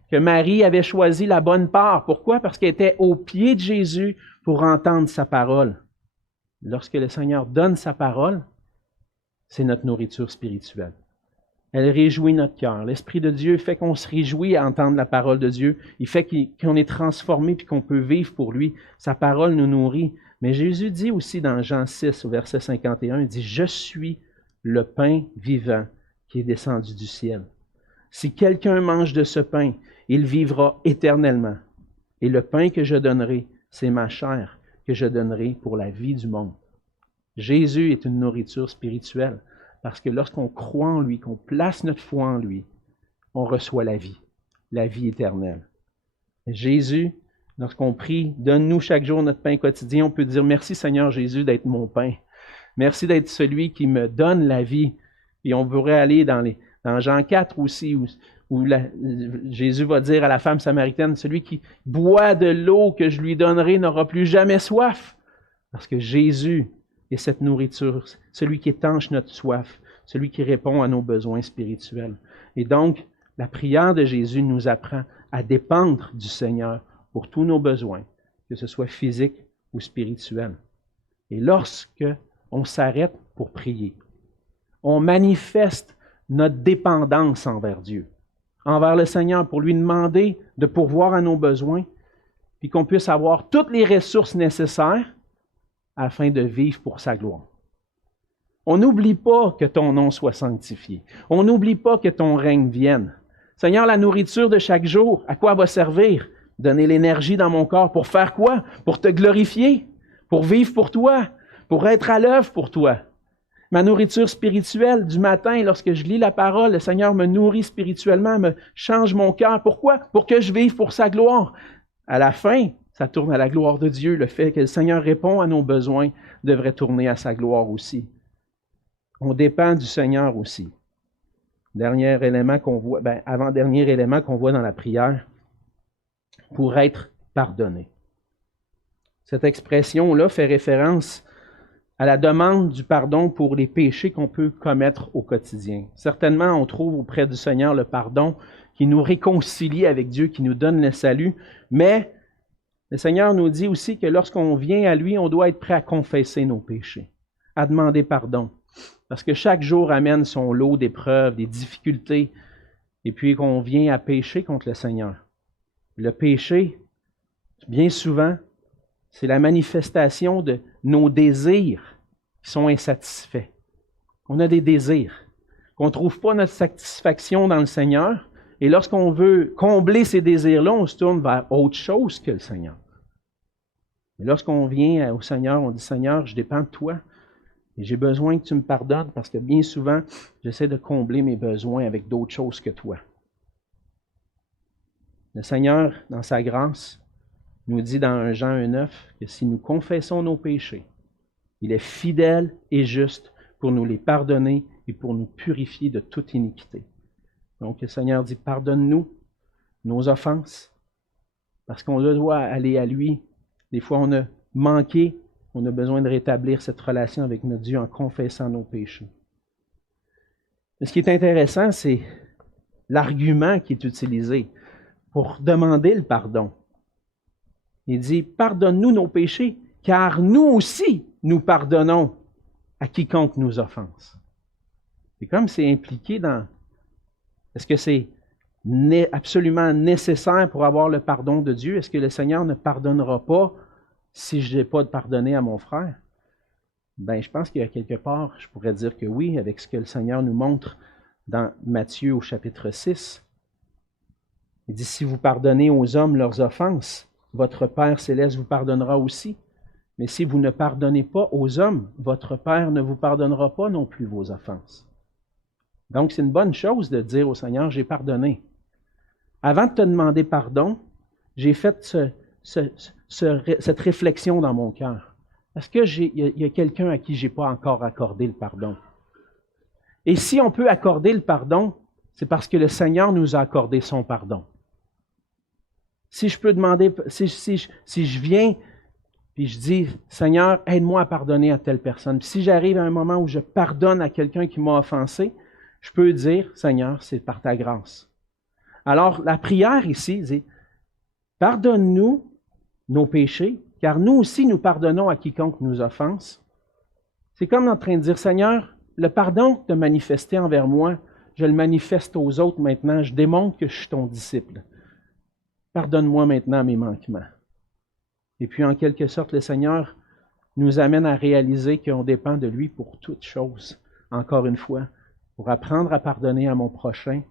que Marie avait choisi la bonne part. Pourquoi? Parce qu'elle était au pied de Jésus pour entendre sa parole. Lorsque le Seigneur donne sa parole, c'est notre nourriture spirituelle. Elle réjouit notre cœur. L'Esprit de Dieu fait qu'on se réjouit à entendre la parole de Dieu. Il fait qu'on est transformé puis qu'on peut vivre pour lui. Sa parole nous nourrit. Mais Jésus dit aussi dans Jean 6, au verset 51, il dit « Je suis le pain vivant qui est descendu du ciel. Si quelqu'un mange de ce pain, il vivra éternellement. Et le pain que je donnerai, c'est ma chair que je donnerai pour la vie du monde. » Jésus est une nourriture spirituelle parce que lorsqu'on croit en lui, qu'on place notre foi en lui, on reçoit la vie éternelle. Jésus, lorsqu'on prie, donne-nous chaque jour notre pain quotidien, on peut dire merci Seigneur Jésus d'être mon pain. Merci d'être celui qui me donne la vie. Et on pourrait aller dans Jean 4 aussi, où Jésus va dire à la femme samaritaine, celui qui boit de l'eau que je lui donnerai n'aura plus jamais soif. Parce que Jésus est cette nourriture, celui qui étanche notre soif, celui qui répond à nos besoins spirituels. Et donc, La prière de Jésus nous apprend à dépendre du Seigneur pour tous nos besoins, que ce soit physique ou spirituel. Et lorsque on s'arrête pour prier, on manifeste notre dépendance envers Dieu, envers le Seigneur, pour lui demander de pourvoir à nos besoins, puis qu'on puisse avoir toutes les ressources nécessaires afin de vivre pour sa gloire. On n'oublie pas que ton nom soit sanctifié. On n'oublie pas que ton règne vienne. Seigneur, la nourriture de chaque jour, à quoi elle va servir? Donner l'énergie dans mon corps. Pour faire quoi? Pour te glorifier, pour vivre pour toi, pour être à l'œuvre pour toi. Ma nourriture spirituelle du matin, lorsque je lis la parole, le Seigneur me nourrit spirituellement, me change mon cœur. Pourquoi? Pour que je vive pour sa gloire. À la fin, ça tourne à la gloire de Dieu. Le fait que le Seigneur répond à nos besoins devrait tourner à sa gloire aussi. On dépend du Seigneur aussi. Dernier élément qu'on voit, avant-dernier élément qu'on voit dans la prière, pour être pardonné. Cette expression-là fait référence à la demande du pardon pour les péchés qu'on peut commettre au quotidien. Certainement, on trouve auprès du Seigneur le pardon qui nous réconcilie avec Dieu, qui nous donne le salut, mais le Seigneur nous dit aussi que lorsqu'on vient à lui, on doit être prêt à confesser nos péchés, à demander pardon. Parce que chaque jour amène son lot d'épreuves, des difficultés, et puis qu'on vient à pécher contre le Seigneur. Le péché, bien souvent, c'est la manifestation de nos désirs qui sont insatisfaits. On a des désirs, qu'on ne trouve pas notre satisfaction dans le Seigneur, et lorsqu'on veut combler ces désirs-là, on se tourne vers autre chose que le Seigneur. Et lorsqu'on vient au Seigneur, on dit « Seigneur, je dépends de toi. Et j'ai besoin que tu me pardonnes parce que bien souvent, j'essaie de combler mes besoins avec d'autres choses que toi. » Le Seigneur, dans sa grâce, nous dit dans 1 Jean 1,9 que si nous confessons nos péchés, il est fidèle et juste pour nous les pardonner et pour nous purifier de toute iniquité. Donc le Seigneur dit, pardonne-nous nos offenses, parce qu'on doit aller à lui. Des fois, on a manqué. On a besoin de rétablir cette relation avec notre Dieu en confessant nos péchés. Mais ce qui est intéressant, c'est l'argument qui est utilisé pour demander le pardon. Il dit, pardonne-nous nos péchés, car nous aussi, nous pardonnons à quiconque nous offense. C'est comme c'est impliqué dans... Est-ce que c'est absolument nécessaire pour avoir le pardon de Dieu? Est-ce que le Seigneur ne pardonnera pas si je n'ai pas de pardonner à mon frère? Je pense qu'il y a quelque part, je pourrais dire que oui, avec ce que le Seigneur nous montre dans Matthieu au chapitre 6. Il dit, si vous pardonnez aux hommes leurs offenses, votre Père céleste vous pardonnera aussi. Mais si vous ne pardonnez pas aux hommes, votre Père ne vous pardonnera pas non plus vos offenses. Donc, c'est une bonne chose de dire au Seigneur, j'ai pardonné. Avant de te demander pardon, j'ai fait cette réflexion dans mon cœur. Est-ce qu'il y a quelqu'un à qui je n'ai pas encore accordé le pardon? Et si on peut accorder le pardon, c'est parce que le Seigneur nous a accordé son pardon. Si je peux demander, si je viens puis je dis, Seigneur, aide-moi à pardonner à telle personne. Puis si j'arrive à un moment où je pardonne à quelqu'un qui m'a offensé, je peux dire, Seigneur, c'est par ta grâce. Alors, la prière ici dit, pardonne-nous nos péchés, car nous aussi nous pardonnons à quiconque nous offense. C'est comme en train de dire, Seigneur, le pardon que tu as manifesté envers moi, je le manifeste aux autres maintenant, je démontre que je suis ton disciple. Pardonne-moi maintenant mes manquements. Et puis, en quelque sorte, le Seigneur nous amène à réaliser qu'on dépend de lui pour toutes choses, encore une fois, pour apprendre à pardonner à mon prochain,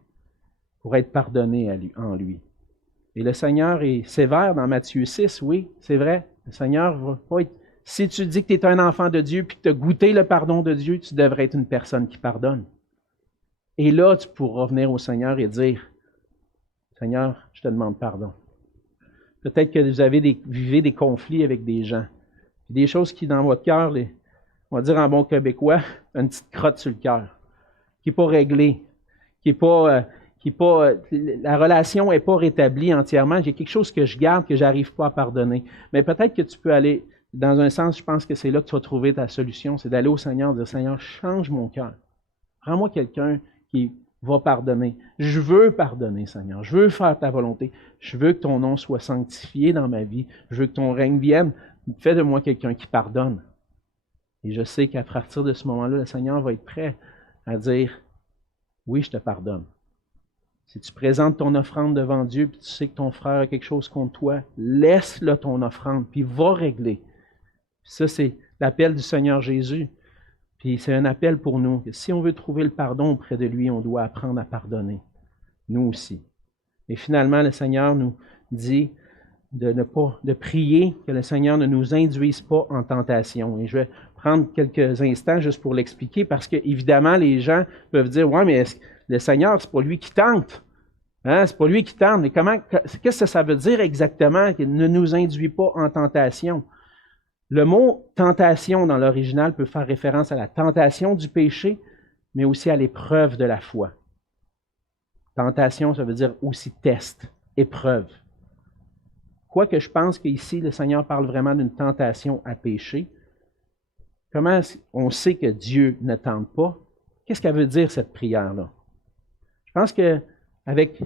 pour être pardonné en lui. Et le Seigneur est sévère dans Matthieu 6, oui, c'est vrai. Le Seigneur va pas être... Si tu dis que tu es un enfant de Dieu puis que tu as goûté le pardon de Dieu, tu devrais être une personne qui pardonne. Et là, tu pourras venir au Seigneur et dire, Seigneur, je te demande pardon. Peut-être que vous vivez des conflits avec des gens. Des choses qui, dans votre cœur, on va dire en bon québécois, une petite crotte sur le cœur, qui n'est pas réglée, la relation n'est pas rétablie entièrement. J'ai quelque chose que je garde, que je n'arrive pas à pardonner. Mais peut-être que tu peux aller, dans un sens, je pense que c'est là que tu vas trouver ta solution, c'est d'aller au Seigneur et dire, Seigneur, change mon cœur. Rends-moi quelqu'un qui va pardonner. Je veux pardonner, Seigneur. Je veux faire ta volonté. Je veux que ton nom soit sanctifié dans ma vie. Je veux que ton règne vienne. Fais de moi quelqu'un qui pardonne. Et je sais qu'à partir de ce moment-là, le Seigneur va être prêt à dire, oui, je te pardonne. Si tu présentes ton offrande devant Dieu, puis tu sais que ton frère a quelque chose contre toi, laisse-le ton offrande, puis va régler. Ça, c'est l'appel du Seigneur Jésus. Puis c'est un appel pour nous. Que si on veut trouver le pardon auprès de lui, on doit apprendre à pardonner. Nous aussi. Et finalement, le Seigneur nous dit de prier que le Seigneur ne nous induise pas en tentation. Et je vais prendre quelques instants juste pour l'expliquer parce que, évidemment, les gens peuvent dire, ouais, mais le Seigneur, c'est pas lui qui tente. Hein? C'est pas lui qui tente. Mais qu'est-ce que ça veut dire exactement qu'il ne nous induit pas en tentation? Le mot tentation dans l'original peut faire référence à la tentation du péché, mais aussi à l'épreuve de la foi. Tentation, ça veut dire aussi test, épreuve. Quoique je pense qu'ici, le Seigneur parle vraiment d'une tentation à pécher. Comment on sait que Dieu ne tente pas? Qu'est-ce qu'elle veut dire, cette prière-là? Je pense qu'avec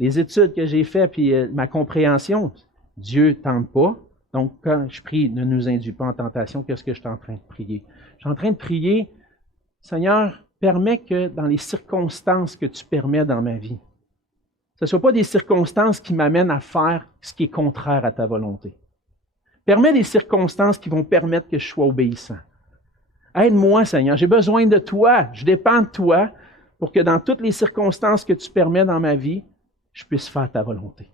les études que j'ai faites et ma compréhension, Dieu ne tente pas. Donc, quand je prie, ne nous induis pas en tentation, qu'est-ce que je suis en train de prier? Je suis en train de prier, Seigneur, permets que dans les circonstances que tu permets dans ma vie, ce ne soient pas des circonstances qui m'amènent à faire ce qui est contraire à ta volonté. Permets des circonstances qui vont permettre que je sois obéissant. Aide-moi, Seigneur, j'ai besoin de toi, je dépends de toi pour que dans toutes les circonstances que tu permets dans ma vie, je puisse faire ta volonté.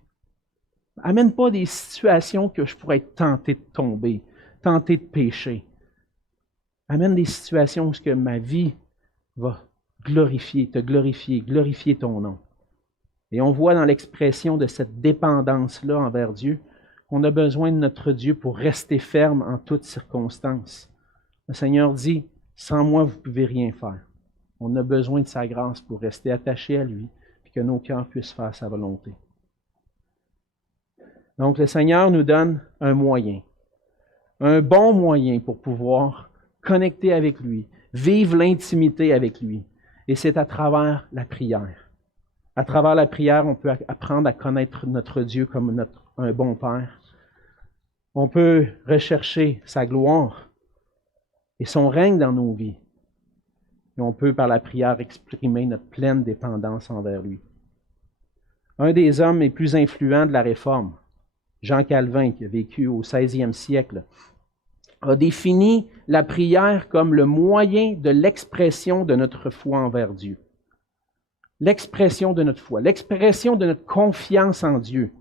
Amène pas des situations que je pourrais être tenté de tomber, tenté de pécher. Amène des situations où ma vie va te glorifier ton nom. Et on voit dans l'expression de cette dépendance-là envers Dieu qu'on a besoin de notre Dieu pour rester ferme en toutes circonstances. Le Seigneur dit, sans moi, vous ne pouvez rien faire. On a besoin de sa grâce pour rester attaché à lui et que nos cœurs puissent faire sa volonté. Donc, le Seigneur nous donne un moyen, un bon moyen pour pouvoir connecter avec lui, vivre l'intimité avec lui. Et c'est à travers la prière. À travers la prière, on peut apprendre à connaître notre Dieu comme un bon Père. On peut rechercher sa gloire et son règne dans nos vies. Et on peut, par la prière, exprimer notre pleine dépendance envers lui. Un des hommes les plus influents de la Réforme, Jean Calvin, qui a vécu au 16e siècle, a défini la prière comme le moyen de l'expression de notre foi envers Dieu. L'expression de notre foi, l'expression de notre confiance en Dieu.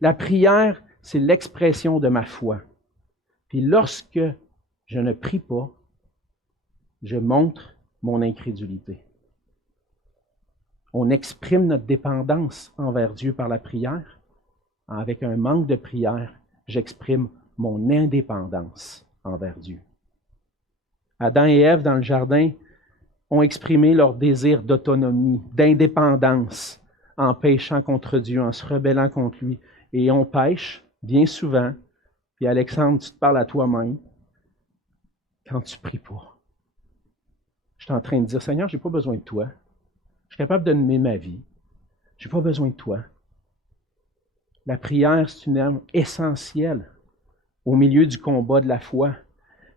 La prière, c'est l'expression de ma foi. Puis lorsque je ne prie pas, je montre mon incrédulité. On exprime notre dépendance envers Dieu par la prière. Avec un manque de prière, j'exprime mon indépendance envers Dieu. Adam et Ève, dans le jardin, ont exprimé leur désir d'autonomie, d'indépendance, en péchant contre Dieu, en se rebellant contre lui. Et on pêche bien souvent. Puis Alexandre, tu te parles à toi-même quand tu ne pries pas. Je suis en train de dire, Seigneur, je n'ai pas besoin de toi. Je suis capable de mener ma vie. Je n'ai pas besoin de toi. La prière, c'est une arme essentielle au milieu du combat de la foi.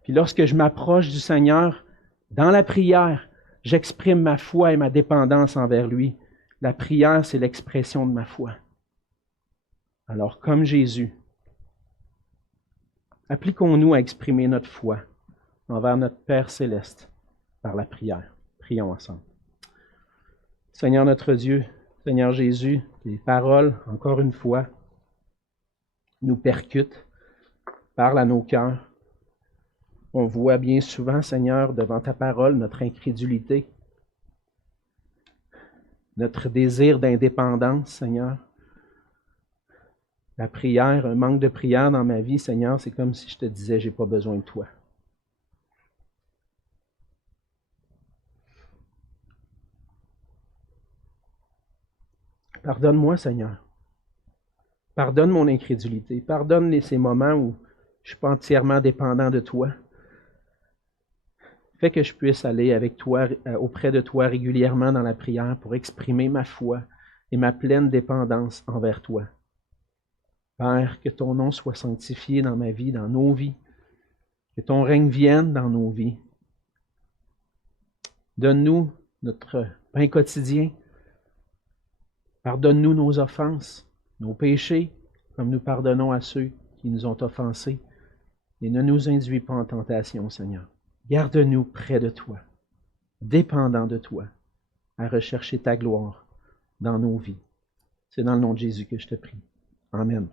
Puis lorsque je m'approche du Seigneur, dans la prière, j'exprime ma foi et ma dépendance envers lui. La prière, c'est l'expression de ma foi. Alors, comme Jésus, appliquons-nous à exprimer notre foi envers notre Père céleste par la prière. Prions ensemble. Seigneur notre Dieu, Seigneur Jésus, tes paroles, encore une fois, nous percutent, parlent à nos cœurs. On voit bien souvent, Seigneur, devant ta parole, notre incrédulité, notre désir d'indépendance, Seigneur. La prière, un manque de prière dans ma vie, Seigneur, c'est comme si je te disais, j'ai pas besoin de toi. Pardonne-moi, Seigneur. Pardonne mon incrédulité. Pardonne ces moments où je ne suis pas entièrement dépendant de toi. Fais que je puisse aller avec toi, auprès de toi régulièrement dans la prière pour exprimer ma foi et ma pleine dépendance envers toi. Père, que ton nom soit sanctifié dans ma vie, dans nos vies, que ton règne vienne dans nos vies. Donne-nous notre pain quotidien. Pardonne-nous nos offenses, nos péchés, comme nous pardonnons à ceux qui nous ont offensés. Et ne nous induis pas en tentation, Seigneur. Garde-nous près de toi, dépendants de toi, à rechercher ta gloire dans nos vies. C'est dans le nom de Jésus que je te prie. Amen.